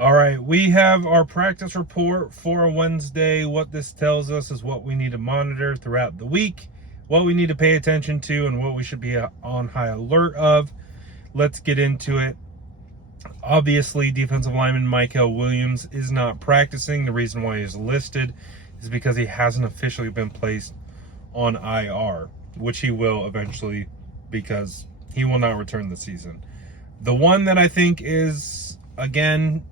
All right, we have our practice report for Wednesday. What this tells us is what we need to monitor throughout the week, what we need to pay attention to, and what we should be on high alert of. Let's get into it. Obviously, defensive lineman Michael Williams is not practicing. The reason why he's listed is because he hasn't officially been placed on IR, which he will eventually because he will not return this season. The one that I think is, again,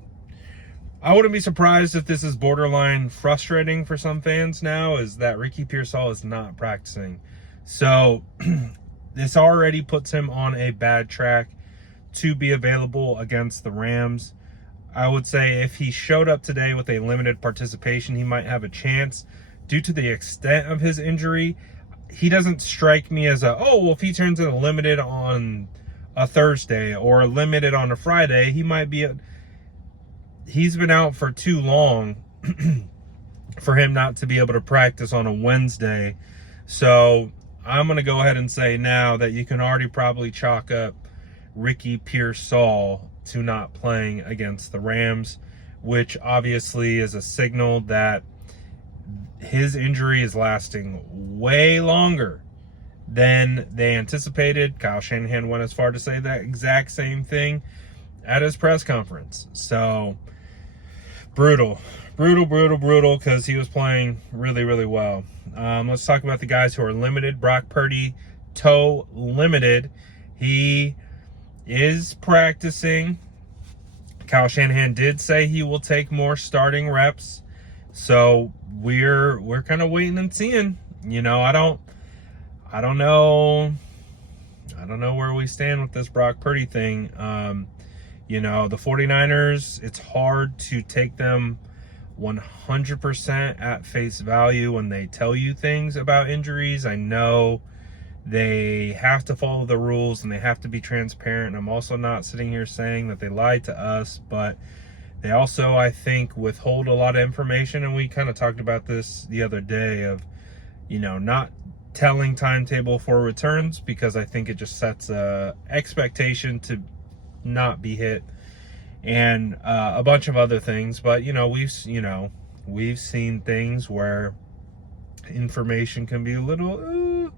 I wouldn't be surprised if this is borderline frustrating for some fans now, is that Ricky Pearsall is not practicing. So this already puts him on a bad track to be available against the Rams. I would say if he showed up today with a limited participation, he might have a chance. Due to the extent of his injury, he doesn't strike me as well, if he turns in a limited on a Thursday or a limited on a Friday, he might be he's been out for too long for him not to be able to practice on a Wednesday. So I'm going to go ahead and say now that you can already probably chalk up Ricky Pearsall to not playing against the Rams, which obviously is a signal that his injury is lasting way longer than they anticipated. Kyle Shanahan went as far to say that exact same thing at his press conference. So brutal, because he was playing really, really well. Let's talk about the guys who are limited. Brock Purdy, toe limited. He is practicing. Kyle Shanahan did say he will take more starting reps. So we're kind of waiting and seeing. You know, I don't know where we stand with this Brock Purdy thing. You know, the 49ers, it's hard to take them 100% at face value when they tell you things about injuries. I know they have to follow the rules and they have to be transparent. I'm also not sitting here saying that they lied to us, but they also, I think, withhold a lot of information. And we kind of talked about this the other day of, you know, not telling timetable for returns, because I think it just sets a expectation to not be hit, and a bunch of other things. But we've seen things where information can be a little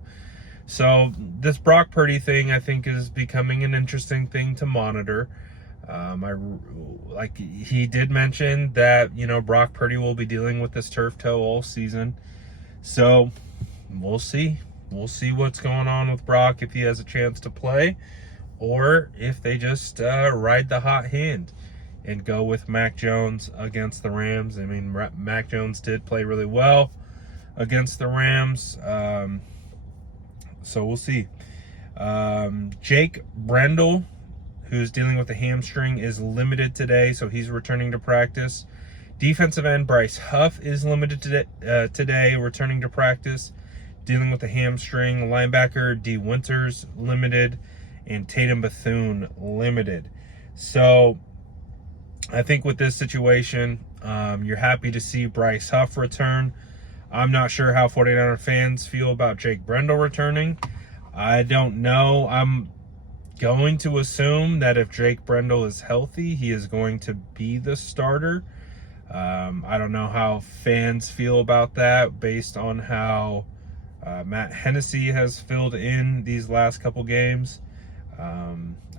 so this Brock Purdy thing, I think, is becoming an interesting thing to monitor. He did mention that, you know, Brock Purdy will be dealing with this turf toe all season, so we'll see what's going on with Brock, if he has a chance to play, or if they just ride the hot hand and go with Mac Jones against the Rams. I mean, Mac Jones did play really well against the Rams, so we'll see. Jake Brendel, who's dealing with a hamstring, is limited today, so he's returning to practice. Defensive end Bryce Huff is limited today, returning to practice, dealing with a hamstring. Linebacker D. Winters limited, and Tatum Bethune limited. So I think with this situation, you're happy to see Bryce Huff return. I'm not sure how 49er fans feel about Jake Brendel returning. I don't know. I'm going to assume that if Jake Brendel is healthy, he is going to be the starter. I don't know how fans feel about that based on how Matt Hennessy has filled in these last couple games.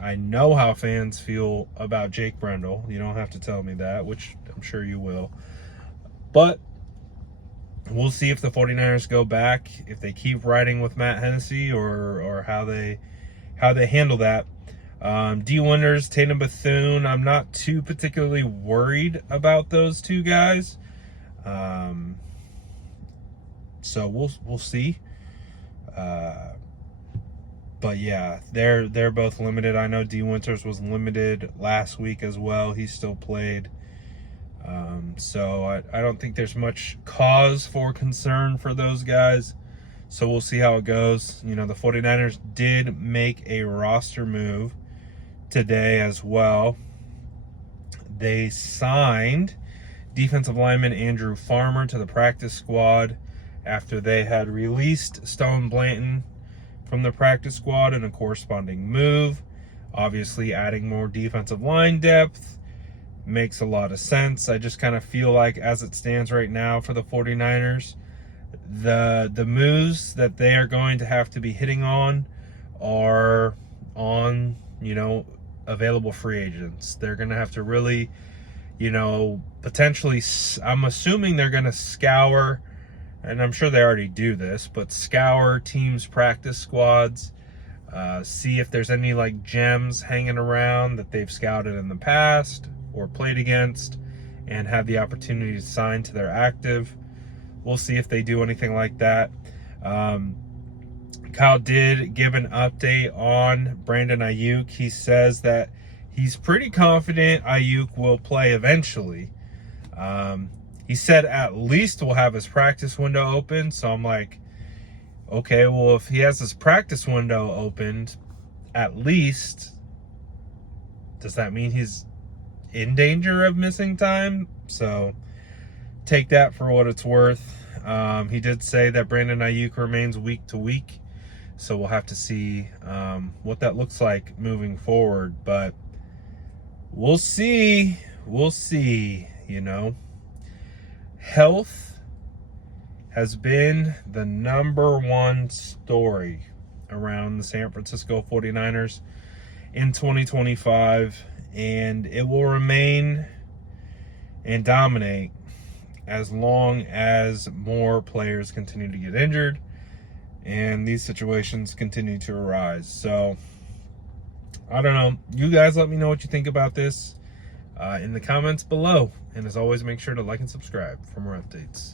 I know how fans feel about Jake Brendel. You don't have to tell me that, which I'm sure you will. But we'll see if the 49ers go back, if they keep riding with Matt Hennessy, or how they handle that. D. Winters, Tatum Bethune, I'm not too particularly worried about those two guys. So we'll see. But yeah, they're both limited. I know D. Winters was limited last week as well. He still played. So I don't think there's much cause for concern for those guys. So we'll see how it goes. You know, the 49ers did make a roster move today as well. They signed defensive lineman Andrew Farmer to the practice squad after they had released Stone Blanton from the practice squad in a corresponding move. Obviously adding more defensive line depth, makes a lot of sense. I just kind of feel like as it stands right now for the 49ers, the moves that they are going to have to be hitting on are on, available free agents. They're going to have to really, potentially, I'm assuming they're going to scour, and I'm sure they already do this, but scour teams' practice squads, see if there's any like gems hanging around that they've scouted in the past or played against and have the opportunity to sign to their active. We'll see if they do anything like that. Kyle did give an update on Brandon Ayuk. He says that he's pretty confident Ayuk will play eventually. He said at least we'll have his practice window open. So I'm like, okay, well, if he has his practice window opened, at least, does that mean he's in danger of missing time? So take that for what it's worth. He did say that Brandon Ayuk remains week to week. So we'll have to see what that looks like moving forward. But we'll see. We'll see, Health has been the number one story around the San Francisco 49ers in 2025. And it will remain and dominate as long as more players continue to get injured and these situations continue to arise. So, I don't know. You guys let me know what you think about this in the comments below. And as always, make sure to like and subscribe for more updates.